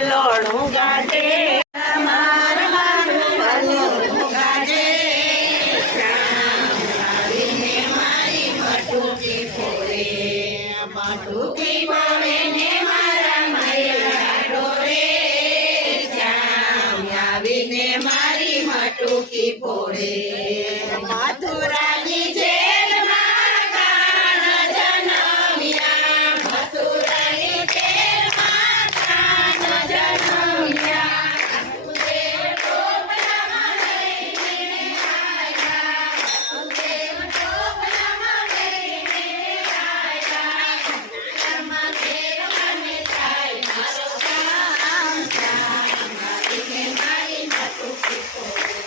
વલોણું ગાજે મારા મારું વલોણું ગાજે આવીને મારી મટુકી ફોડે મટુકી ફોડે ને મારા મૈયા ડોરે શ્યામ આવીને મારી મટુકી ફોડે મથુરાની જેલમાં કાન જન્મ્યા મથુરાની જેલમાં કાન જન્મ્યા વસુદેવ ટોપલામાં લઈને આવ્યા વસુદેવ ટોપલામાં લઈને આવ્યા ઘરમાં ઘેર મને થાય મારો શ્યામ શ્યામ આવીને મારી મટુકી ફોડે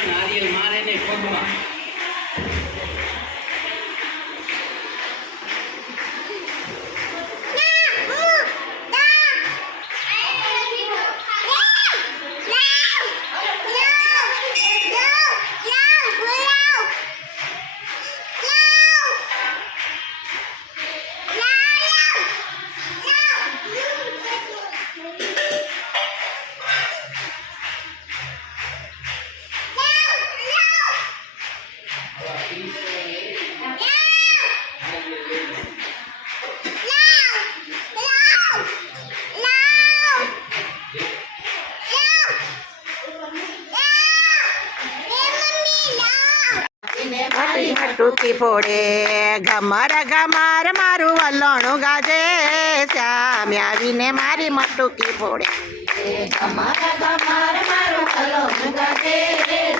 નારિયેલ મારે ને પગમાં મારી મટુકી ફોડે ઘમર ઘમર મારું વલોણું ગાજે શ્યામ આવીને મારી મટુકી ફોડે ઘમર ઘમર મારું વલોણું ગાજે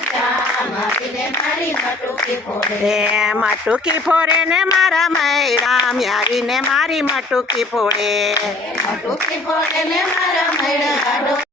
શ્યામ આવીને મારી મટુકી ફોડે મટુકી ફોડે ને મારા મૈરામ આવીને મારી મટુકી ફોડે મટુકી ફોડે ને મારા મૈરા